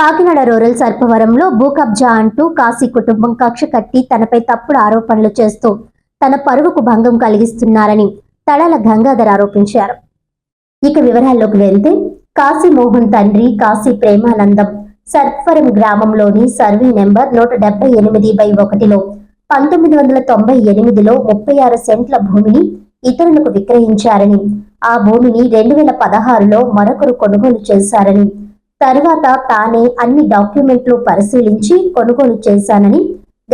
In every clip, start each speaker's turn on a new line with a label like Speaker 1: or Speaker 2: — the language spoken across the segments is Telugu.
Speaker 1: కాకినాడ రూరల్ సర్పవరంలో భూ కబ్జా అంటూ కాశీ కుటుంబం కక్ష కట్టి తనపై తప్పుడు ఆరోపణలు చేస్తూ తన పరువుకు భంగం కలిగిస్తున్నారని తడాల గంగాధర్ ఆరోపించారు. ఇక వివరాల్లోకి వెళ్తే కాశీ మోహన్ తండ్రి కాశీ ప్రేమానందం సర్పవరం గ్రామంలోని సర్వే నెంబర్ నూట డెబ్బై ఎనిమిది బై ఒకటిలో పంతొమ్మిది వందల తొంభై ఎనిమిదిలో ముప్పై ఆరు సెంట్ల భూమిని ఇతరులకు విక్రయించారని ఆ భూమిని రెండు వేల పదహారులో మరొకరు కొనుగోలు చేశారని తర్వాత తానే అన్ని డాక్యుమెంట్లు పరిశీలించి కొనుగోలు చేశానని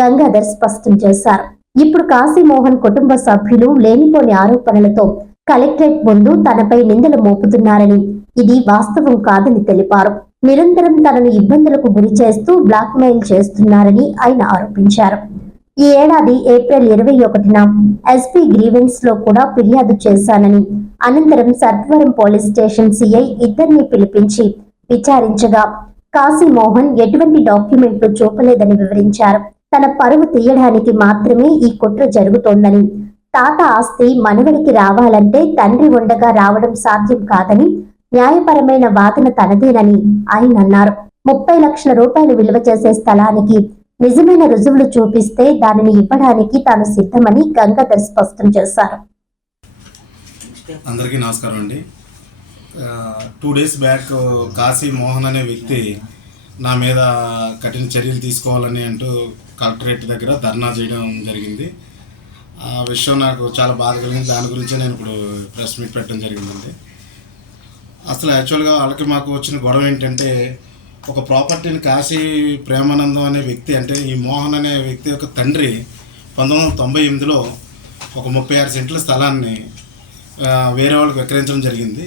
Speaker 1: గంగాధర్ స్పష్టం చేశారు. ఇప్పుడు కాశీమోహన్ కుటుంబ సభ్యులు లేనిపోని ఆరోపణలతో కలెక్టరేట్ ముందు తనపై నిందలు మోపుతున్నారని ఇది వాస్తవం కాదని తెలిపారు. నిరంతరం తనను ఇబ్బందులకు గురి చేస్తూ బ్లాక్మెయిల్ చేస్తున్నారని ఆయన ఆరోపించారు. ఈ ఏడాది ఏప్రిల్ ఇరవై ఒకటిన ఎస్పీ గ్రీవెన్స్లో కూడా ఫిర్యాదు చేశానని అనంతరం సత్వరం పోలీస్ స్టేషన్ సిఐ ఇద్దరిని పిలిపించి విచారించగా కాశీమోహన్ ఎటువంటి డాక్యుమెంట్లు చూపలేదని వివరించారు. తన పరువు తీయడానికి మాత్రమే ఈ కుట్ర జరుగుతోందని. తాత ఆస్తి మనవడికి రావాలంటే తండ్రి ఉండగా రావడం సాధ్యం కాదని న్యాయపరమైన వాదన తనదేనని ఆయన అన్నారు. ముప్పై లక్షల రూపాయలు విలువ చేసే స్థలానికి నిజమైన రుజువులు చూపిస్తే దానిని ఇవ్వడానికి తాను సిద్ధమని గంగాధర్ స్పష్టం చేశారు.
Speaker 2: అందరికీ నమస్కారం అండి. Two days back Kashi Mohan అనే వ్యక్తి నా మీద కఠిన చర్యలు తీసుకోవాలని అంటూ కలెక్టరేట్ దగ్గర ధర్నా చేయడం జరిగింది. ఆ విషయం నాకు చాలా బాధ కలిగింది. దాని గురించే నేను ఇప్పుడు ప్రెస్ మీట్ పెట్టడం జరిగిందండి. అసలు యాక్చువల్గా వాళ్ళకి మాకు వచ్చిన గొడవ ఏంటంటే ఒక ప్రాపర్టీని కాశీ ప్రేమానందం అనే వ్యక్తి అంటే ఈ మోహన్ అనే వ్యక్తి యొక్క తండ్రి పంతొమ్మిది వందల తొంభై ఎనిమిదిలో ఒక ముప్పై ఆరు సెంట్ల స్థలాన్ని వేరే వాళ్ళకి విక్రయించడం జరిగింది.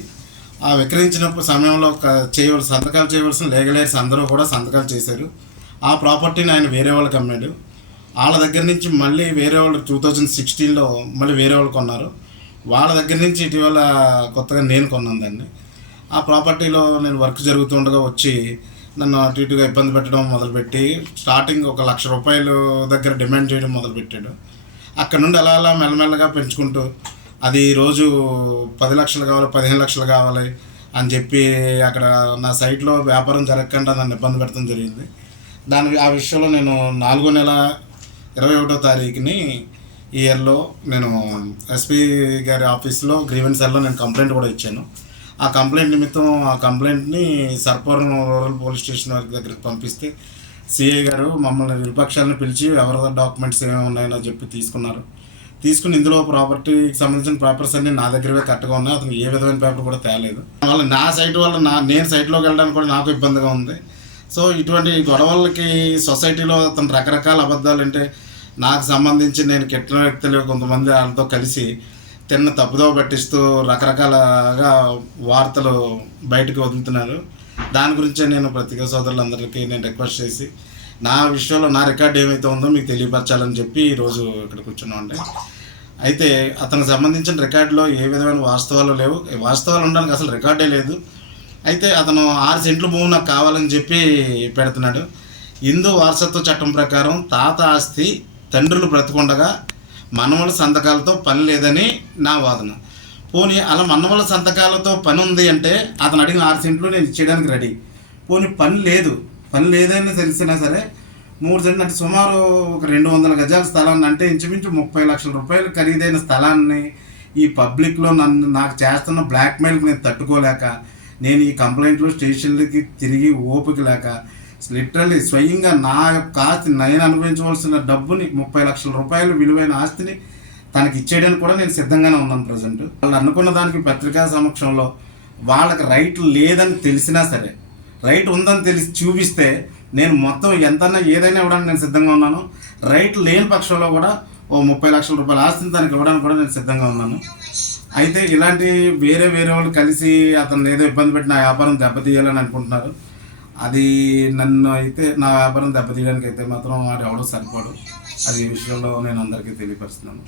Speaker 2: ఆ విక్రయించినప్పుడు సమయంలో ఒక చేయవలసిన సంతకాలు చేయవలసిన లేగలేర్స్ అందరూ కూడా సంతకాలు చేశారు. ఆ ప్రాపర్టీని ఆయన వేరే వాళ్ళకి అమ్మాడు. వాళ్ళ దగ్గర నుంచి మళ్ళీ వేరే వాళ్ళు టూ థౌజండ్ సిక్స్టీన్లో మళ్ళీ వేరే వాళ్ళు కొన్నారు. వాళ్ళ దగ్గర నుంచి ఇటీవల కొత్తగా నేను కొన్నాను దాన్ని. ఆ ప్రాపర్టీలో నేను వర్క్ జరుగుతుండగా వచ్చి నన్ను అటు ఇటుగా ఇబ్బంది పెట్టడం మొదలుపెట్టి స్టార్టింగ్ ఒక లక్ష రూపాయలు దగ్గర డిమాండ్ చేయడం మొదలుపెట్టాడు. అక్కడ నుండి అలా అలా మెల్లమెల్లగా పెంచుకుంటూ అది రోజు పది లక్షలు కావాలి పదిహేను లక్షలు కావాలి అని చెప్పి అక్కడ నా సైట్లో వ్యాపారం జరగకుండా నన్ను ఇబ్బంది పెట్టడం జరిగింది. దాని ఆ విషయంలో నేను నాలుగో నెల ఇరవై ఒకటో తారీఖుని ఇయర్లో నేను ఎస్పీ గారి ఆఫీస్లో గ్రీవెన్సర్లో నేను కంప్లైంట్ కూడా ఇచ్చాను. ఆ కంప్లైంట్ నిమిత్తం ఆ కంప్లైంట్ని సర్పవరం రూరల్ పోలీస్ స్టేషన్ వారి దగ్గరికి పంపిస్తే సిఐ గారు మమ్మల్ని విపక్షాలను పిలిచి ఎవరి డాక్యుమెంట్స్ ఏమేమి ఉన్నాయని చెప్పి తీసుకున్నారు. తీసుకుని ఇందులో ప్రాపర్టీకి సంబంధించిన పేపర్స్ అన్ని నా దగ్గరవే కరెక్ట్గా ఉన్నాయి. అతను ఏ విధమైన పేపర్ కూడా తేలేదు. వాళ్ళ నా సైట్ వల్ల నా నేను సైట్లోకి వెళ్ళడానికి కూడా నాకు ఇబ్బందిగా ఉంది. సో ఇటువంటి గొడవలకి సొసైటీలో అతను రకరకాల అబద్ధాలు అంటే నాకు సంబంధించి నేను కెట్టిన వ్యక్తులు కొంతమంది వాళ్ళతో కలిసి తిన్న తప్పుదో పట్టిస్తూ రకరకాలగా వార్తలు బయటకు వదులుతున్నారు. దాని గురించే నేను ప్రతిగా సోదరులందరికీ నేను రిక్వెస్ట్ చేసి నా విషయంలో నా రికార్డ్ ఏమైతే ఉందో మీకు తెలియపరచాలని చెప్పి ఈరోజు ఇక్కడ కూర్చున్నామండి అయితే అతనికి సంబంధించిన రికార్డులో ఏ విధమైన వాస్తవాలు లేవు. వాస్తవాలు ఉండడానికి అసలు రికార్డే లేదు. అయితే అతను ఆరు సెంట్లు భూమి నాకు కావాలని చెప్పి పెడుతున్నాడు. హిందూ వారసత్వ చట్టం ప్రకారం తాత ఆస్తి తండ్రులు బ్రతకుండగా మనవల సంతకాలతో పని లేదని నా వాదన. పోనీ అలా మనవల సంతకాలతో పని ఉంది అంటే అతను అడిగిన ఆరు సెంట్లు నేను ఇచ్చేయడానికి రెడీ. పోనీ పని లేదు. పని ఏదైనా తెలిసినా సరే మూడు సెంట్లు అంటే సుమారు ఒక రెండు వందల గజాల స్థలాన్ని అంటే ఇంచుమించు ముప్పై లక్షల రూపాయలు ఖరీదైన స్థలాన్ని ఈ పబ్లిక్లో నన్ను నాకు చేస్తున్న బ్లాక్మెయిల్కి నేను తట్టుకోలేక నేను ఈ కంప్లైంట్లో స్టేషన్లకి తిరిగి ఓపిక లేక లిటరల్లీ స్వయంగా నా యొక్క ఆస్తి నేను అనుభవించవలసిన డబ్బుని ముప్పై లక్షల రూపాయలు విలువైన ఆస్తిని తనకి ఇచ్చేయడానికి కూడా నేను సిద్ధంగానే ఉన్నాను ప్రజెంట్. వాళ్ళు అనుకున్న దానికి పత్రికా సమక్షంలో వాళ్ళకి రైట్ లేదని తెలిసినా సరే రైట్ ఉందని తెలిసి చూపిస్తే నేను మొత్తం ఎంతన్నా ఏదైనా ఇవ్వడానికి నేను సిద్ధంగా ఉన్నాను. రైట్ లేని పక్షంలో కూడా ఓ ముప్పై లక్షల రూపాయలు ఆస్తిని తనకి ఇవ్వడానికి కూడా నేను సిద్ధంగా ఉన్నాను. అయితే ఇలాంటి వేరే వేరే వాళ్ళు కలిసి అతను ఏదో ఇబ్బంది పెట్టి నా వ్యాపారం దెబ్బతీయాలని అనుకుంటున్నారు. అది నన్ను అయితే నా వ్యాపారం దెబ్బతీయడానికి అయితే మాత్రం వాడు ఎవడో సరిపోడు. అది ఈ విషయంలో నేను అందరికీ తెలియపరుస్తున్నాను.